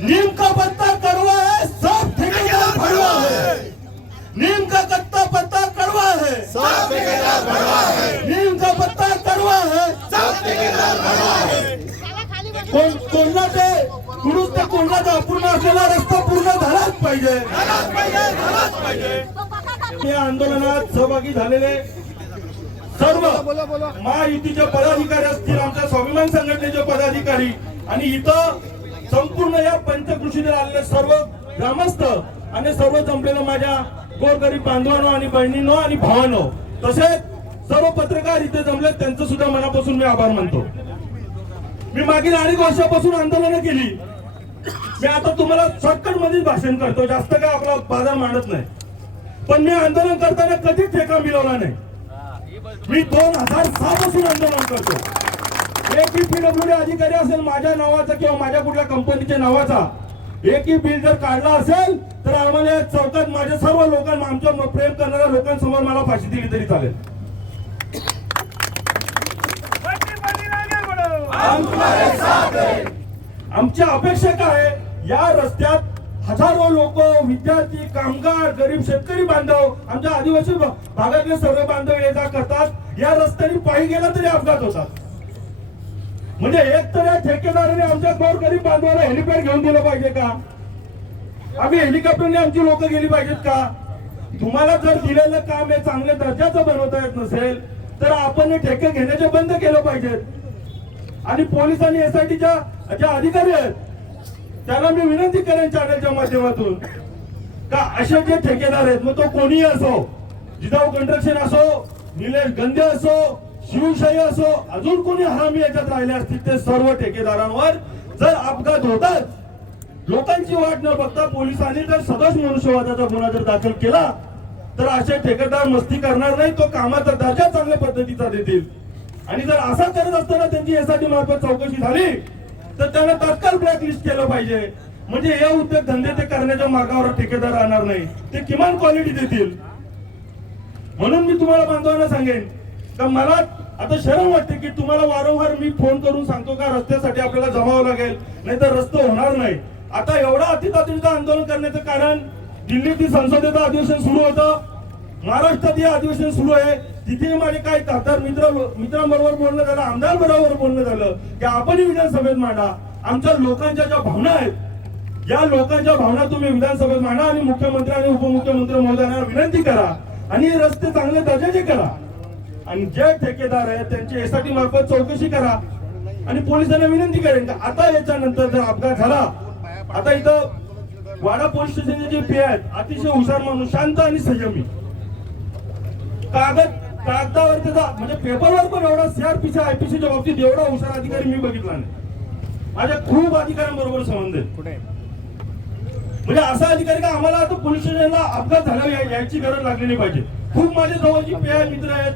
नीम का पत्ता कड़वा है सब ठेकेदार भड़वा है नीम का पत्ता पत्ता कड़वा है सब ठेकेदार भड़वा है नीम का पत्ता कड़वा है सब ठेकेदार भड़वा है कोण कोणला ते गुरुच ते ते अपूर्ण असलेला रस्ता पूर्ण झालाच पाहिजे. झालाच पाहिजे झालाच पाहिजे. या आंदोलनात सहभागी झालेले सर्व महायुतीचे पदाधिकारी असतील आमच्या स्वाभिमान संघटनेचे पदाधिकारी. आणि इथं संपूर्ण या पंचकृषीने आलेले सर्व ग्रामस्थ आणि सर्व जमलेलं माझ्या गोरगरीब बांधवांनो आणि बहिणींनो आणि भावांनो तसेच सर्व पत्रकार इथे जमले त्यांचं सुद्धा मनापासून मी आभार मानतो. मी मागील अनेक वर्षापासून आंदोलनं केली. मी आता तुम्हाला शॉर्टकट मध्येच भाषण करतो. जास्त काय आपला बाजार मांडत नाही. पण मी आंदोलन करताना कधीच ठेका मिळवला नाही. मी दोन हजार सहा पासून आंदोलन करतो एक पीडब्ल्यूडी अधिकारी असेल माझ्या नावाचा किंवा माझ्या कुठल्या कंपनीच्या नावाचा एकही बिल जर काढला असेल तर आम्हाला या चौकात माझ्या सर्व लोकांना आमच्या प्रेम करणाऱ्या लोकांसमोर मला फाशी दिली तरी चालेल आमची अपेक्षा काय आहे? या रस्त्यात हजारो लोक विद्यार्थी कामगार गरीब शेतकरी बांधव आमच्या आदिवासी भागातले सर्व बांधव ये जा करतात. या रस्त्याने पायी गेला तरी अपघात होतात. म्हणजे एक तर या ठेकेदाराने आमच्या गोरगरीब बांधवाला हेलिपॅड घेऊन दिलं पाहिजे का? आम्ही हेलिकॉप्टरने आमची लोक गेली पाहिजेत का? तुम्हाला जर दिलेलं काम हे चांगल्या दर्जाचं बनवता येत नसेल तर आपण हे ठेके घेण्याचे बंद केलं पाहिजेत. आणि पोलिसांनी एसआयटीच्या ज्या अधिकारी आहेत त्याला मी विनंती करेन चॅनलच्या माध्यमातून का असे जे ठेकेदार आहेत मग तो कोणीही असो जिजाऊ कंस्ट्रक्शन असो निलेश गंधे असो शिवशाही असो अजून कोणी हरामी याच्यात राहिले असतील ते सर्व ठेकेदारांवर जर अपघात होतात लोकांची वाट न बघता पोलिसांनी जर सदोष मनुष्यवादाचा गुन्हा जर दाखल केला तर असे ठेकेदार मस्ती करणार नाही तो कामाचा दर्जा चांगल्या पद्धतीचा देतील. आणि जर असा करत असताना त्यांची यासाठी मार्फत चौकशी झाली तर त्यांना तात्काळ ब्लॅकलिस्ट केलं पाहिजे. म्हणजे हे उद्योग धंदे ते करण्याच्या मार्गावर ठेकेदार राहणार नाही. ते किमान क्वालिटी देतील. म्हणून मी तुम्हाला बांधवांना सांगेन का मला आता शरम वाटते की तुम्हाला वारंवार मी फोन करून सांगतो का रस्त्यासाठी आपल्याला जमावं लागेल नाहीतर रस्ते होणार नाही. आता एवढा अतितातडीचं आंदोलन करण्याचं कारण दिल्लीतील संसदेचं अधिवेशन सुरू होतं. महाराष्ट्रात हे अधिवेशन सुरू आहे. तिथे माझे काय खासदार मित्र मित्रांबरोबर बोलणं झालं आमदार बरोबर बोलणं झालं की आपण विधानसभेत मांडा. आमच्या लोकांच्या ज्या भावना आहेत या लोकांच्या भावना तुम्ही विधानसभेत मांडा आणि मुख्यमंत्री आणि उपमुख्यमंत्री महोदयांना विनंती करा आणि रस्ते चांगले दर्जाचे करा. आणि जे ठेकेदार आहेत त्यांची एसआयटी मार्फत चौकशी करा आणि पोलिसांना विनंती करेन का आता याच्यानंतर जर अपघात झाला आता इथं वाडा पोलीस स्टेशनचे जे पी आहेत अतिशय हुशार माणूस शांत आणि संयमी. कागद कागदावर त्याचा म्हणजे पेपरवर पण एवढा सीआरपीच्या आयपीसीच्या बाबतीत एवढा हुशार अधिकारी मी बघितला नाही. माझ्या खूप अधिकाऱ्यांबरोबर संबंध आहे म्हणजे असा अधिकारी का आम्हाला आता पोलीस स्टेशनला अपघात झाला याची गरज लागली नाही पाहिजे. खूप माझे जवळची पे मित्र आहेत.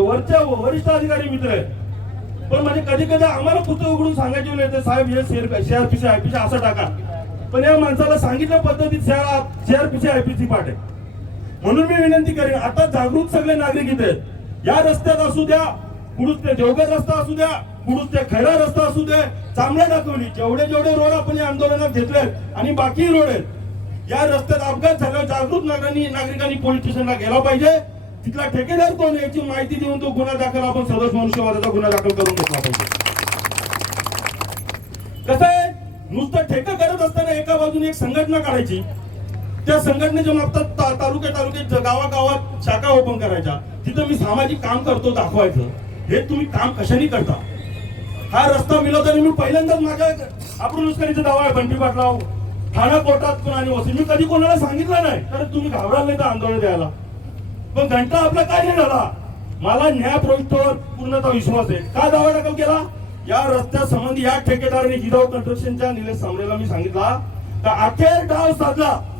वरच्या वरिष्ठ अधिकारी मित्र आहेत. पण म्हणजे कधी कधी आम्हाला पुस्तक उघडून सांगायचे येते साहेब हे सीआरपीसी आयपीसी असं टाका. पण या माणसाला सांगितल्या पद्धतीत सीआरपीसी आयपीसी पाठ आहे. म्हणून मी विनंती करेन आता जागरूक सगळे नागरिक इथे या रस्त्यात असू द्या कुडूस ते देवघर रस्ता असू द्या कुडूस ते खैरा रस्ता असू दे चांगल्या दाखवली जेवढे जेवढे रोड आपण या आंदोलनात घेतलेत आणि बाकी रोड आहेत या रस्त्यात अपघात झाल्यावर जागरूक नागरिकांनी नागरिकांनी पोलीस स्टेशनला गेला पाहिजे. तिथला ठेकेदार कोण याची माहिती देऊन तो गुन्हा दाखल आपण सदस्य मनुष्यवादाचा गुन्हा दाखल करून घेतला पाहिजे. कसं आहे? नुसतं ठेका करत असताना एका बाजूने एक संघटना काढायची त्या संघटनेच्या मागतात ता- तालुक्या तालुक्यात गावागावात शाखा ओपन करायच्या. तिथं मी सामाजिक काम करतो दाखवायचं. हे तुम्ही काम कशाने करता? हा रस्ता मिळवताना मी पहिल्यांदाच माझ्या आपण नुसकारीचा दावा आहे बंटी पाटलाव ठाणा कोर्टात कोणाने वसूल मी कधी कोणाला सांगितलं नाही. कारण तुम्ही घाबराल नाही तर आंदोलन द्यायला. पण घंटा आपला काय नाही झाला? मला न्याय प्रविष्टावर पूर्णतः विश्वास आहे. का दावा टाकल केला? या रस्त्या संबंधी या ठेकेदाराने जिजाऊ कन्स्ट्रक्शनच्या निलेश सामरेला मी सांगितला का अखेर डाव साधला.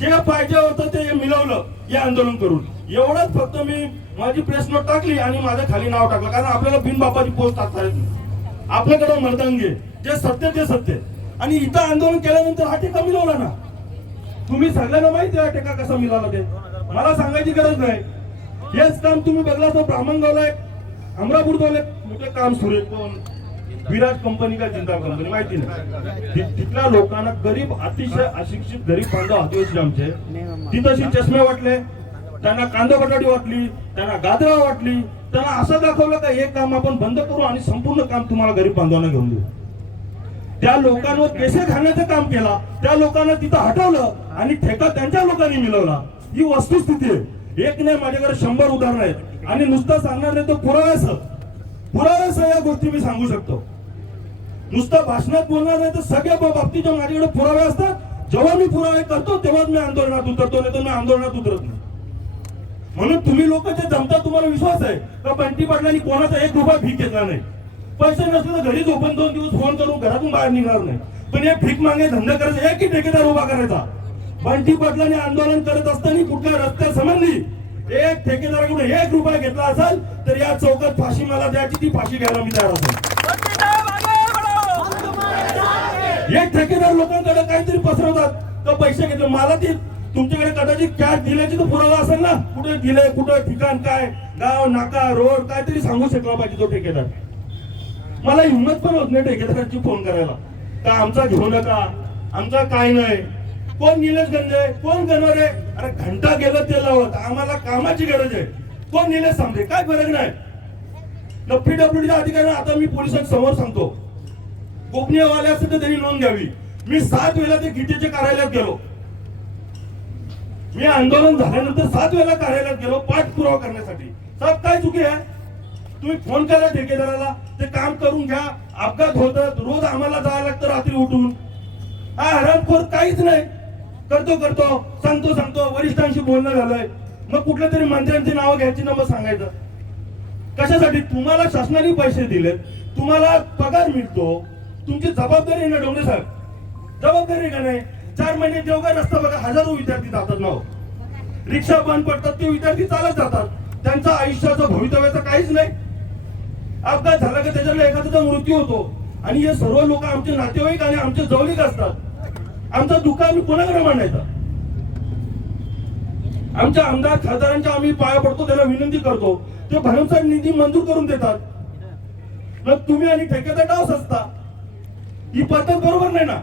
जे पाहिजे होतं ते मिळवलं हे आंदोलन करून. एवढंच फक्त मी माझी प्रेस नोट टाकली आणि माझं खाली नाव टाकलं. कारण आपल्याला बिनबापाची पोस्ट टाकता येत नाही आपल्याकडे मर्दांगे. जे सत्य ते सत्य आणि इथं आंदोलन केल्यानंतर हा टेका मिळवला ना? तुम्ही सगळ्यांना माहिती आहे टेका कसा मिळाला ते. मला सांगायची गरज नाही. हेच काम तुम्ही बघला तर ब्राह्मणगावला एक अमरापूर एक काम सुरू आहे. विराट कंपनी का जिंदाल कंपनी? माहिती नाही. तिथल्या लोकांना गरीब अतिशय अशिक्षित गरीब बांधव आदिवासी आमचे. तिथं चष्मे वाटले त्यांना कांदा बटाटी वाटली त्यांना गाजरा वाटली. त्यांना असं दाखवलं का हे काम आपण बंद करू आणि संपूर्ण काम तुम्हाला गरीब बांधवांना घेऊन देऊ. त्या लोकांवर केसे घालण्याचं काम केला त्या लोकांना तिथं हटवलं आणि ठेका त्यांच्या लोकांनी मिळवला. ही वस्तुस्थिती आहे. एक नाही माझ्याकडे शंभर उदाहरण आहेत. आणि नुसतं सांगणार नाही तर पुराव्यासह पुराव्यासह या गोष्टी मी सांगू शकतो. नुसतं भाषणात बोलणार नाही तर सगळ्या बाबतीच्या माझ्याकडे पुरावे असतात. जेव्हा मी पुरावे करतो तेव्हाच मी आंदोलनात उतरतो नाही तर मी आंदोलनात उतरत नाही. म्हणून तुम्ही लोक जे जमता तुम्हाला विश्वास आहे. का बंटी पाटलांनी कोणाचा एक रुपया भीक घेतला नाही? पैसे नसले तर घरी झोपून दोन दिवस फोन करून घरातून बाहेर निघणार नाही. पण हे भीक मागे धंदा करायचा एक की ठेकेदार उभा करायचा. बंटी पाटलांनी आंदोलन करत असताना कुठल्या रस्त्या संबंधी एक ठेकेदाराकडून एक रुपया घेतला असेल तर या चौकात फाशी मला द्यायची ती फाशी घ्यायला मी तयार असेल. एक ठेकेदार लोकांकडे काहीतरी पसरवतात. तर पैसे घेतले. मला ती तुमच्याकडे कदाचित कॅश दिल्याची तर पुरावा असेल ना? कुठे दिले कुठं ठिकाण काय? गाव नाका रोड काहीतरी सांगू शकला पाहिजे तो ठेकेदार. मला हिंमत पण होत नाही ठेकेदारांची फोन करायला. का आमचा घेऊ नका? आमचा काय नाही? कोण निलेश गंजे कोण गणवरे अरे घंटा गेलं ते लावत. आम्हाला कामाची गरज आहे. कोण निलेश सांगते काय फरक नाही. पीडब्ल्यूडीच्या अधिकाऱ्यांना आता मी पोलिसांसमोर सांगतो. गोपनीयवाले असेल तर त्यांनी नोंद घ्यावी. मी सात वेळा ते गीतेच्या कार्यालयात गेलो. मी आंदोलन झाल्यानंतर सात वेळा कार्यालयात गेलो पाठपुरावा करण्यासाठी. साहेब काय चुकी आहे? तुम्ही फोन करा ठेकेदाराला ते काम करून घ्या. अपघात होतात रोज आम्हाला जावं लागतं रात्री उठून. हा हरामखोर काहीच नाही. करतो करतो. सांगतो सांगतो. वरिष्ठांशी बोलणं झालंय. मग कुठल्या तरी मंत्र्यांची नावं घ्यायची ना मग सांगायचं. कशासाठी? तुम्हाला शासनाने पैसे दिले तुम्हाला पगार मिळतो. तुमची जबाबदारी आहे ना डोंगरे साहेब? जबाबदारी का नाही? चार महिने देवगा रस्ता बघा हजारो विद्यार्थी जातात ना हो. रिक्षा बंद पडतात ते विद्यार्थी चालत जातात. त्यांचा आयुष्याचं भवितव्याचं काहीच नाही. अपघात झाला की त्याच्यावर एखाद्याचा मृत्यू होतो. आणि हे सर्व लोक आमचे नातेवाईक आणि आमचे जवळीक असतात. आमचा दुःख आम्ही कोणाकडे मांडायचा? आमच्या आमदार खासदारांच्या आम्ही पाया पडतो त्याला विनंती करतो. ते भरमसाठ निधी मंजूर करून देतात. मग तुम्ही आणि ठेकेदार डाव असता ही पद्धत बरोबर नाही ना?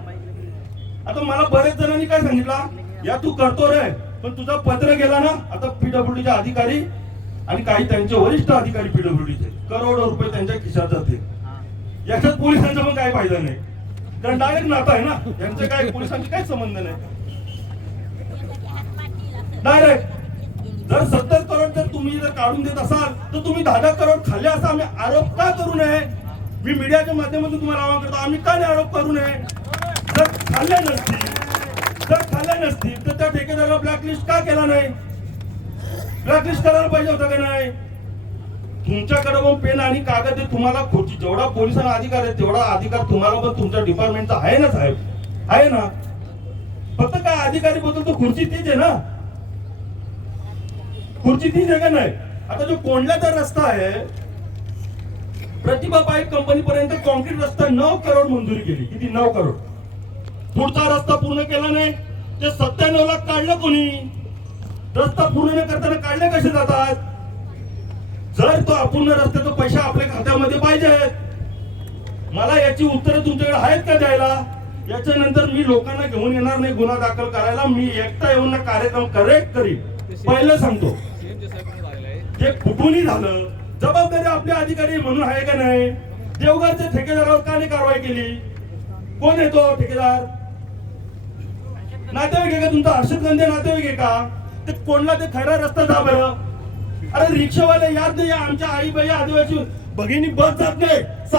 आता मला बरेच जणांनी काय सांगितला? या तू करतो रे पण तुझा पत्र गेला ना आता पीडब्ल्यूडीचे अधिकारी आणि काही त्यांचे वरिष्ठ अधिकारी पीडब्ल्यूडीचे करोडो रुपये त्यांच्या खिशात जातील. याच्यात पोलिसांचा पण काही फायदा नाही. कारण डायरेक्ट नातं आहे ना? यांचं काय पोलिसांचे काही संबंध नाही. डायरेक्ट जर सत्तर करोड जर तुम्ही जर काढून देत असाल तर तुम्ही दहा दहा करोड खाल्ले असा आम्ही आरोप का करू नये? मी मीडियाच्या माध्यमातून तुम्हाला आवाहन करतो आम्ही काय आरोप करू नये? जर खाल्ल्या नसतील जर खाल्ल्या नसतील तर त्या ठेकेदाराला ब्लॅकलिस्ट का केला नाही? ब्लॅकलिस्ट करायला पाहिजे होता का नाही? तुमच्याकडे पण पेन आणि कागद तुम्हाला खुर्ची जेवढा पोलिसांना अधिकार आहे तेवढा अधिकार तुम्हाला पण तुमच्या डिपार्टमेंटचा आहे ना साहेब? आहे ना? फक्त काय अधिकारी बद्दल तो खुर्ची तीच आहे ना? खुर्ची तीच आहे का नाही? आता जो कोंडल्याचा रस्ता आहे प्रतिभा पाईप कंपनी पर्यंत कॉन्क्रीट रस्ता नऊ करोड मंजुरी केली. किती? नऊ करोड. पुढचा रस्ता पूर्ण केला नाही. ते सत्त्याण्णव लाख काढलं कोणी? रस्ता पूर्ण न करताना काढले कसे जातात? जर तो अपूर्ण रस्त्याचे पैसे आपल्या खात्यामध्ये पाहिजेत मला याची उत्तरं तुमच्याकडे आहेत का द्यायला? याच्यानंतर मी लोकांना घेऊन येणार नाही गुन्हा दाखल करायला. मी एकटा येऊन ना कार्यक्रम करेक्ट करीन. पहिलं सांगतो. जे कुठूनही झालं जबाबदारी आपले अधिकारी म्हणून आहे का नाही? देवघरच्या ठेकेदारावर का नाही कारवाई केली. कोण येतो ठेकेदार? नातेवाईक आहे का तुमचा? हर्षद गंधे नातेवाईक आहे का? ते कोणला? ते खैरा रस्ता जा बरं. अरे रिक्षावाले याद नाही आमच्या आई बाई आदिवासी भगिनी बस जात नाही.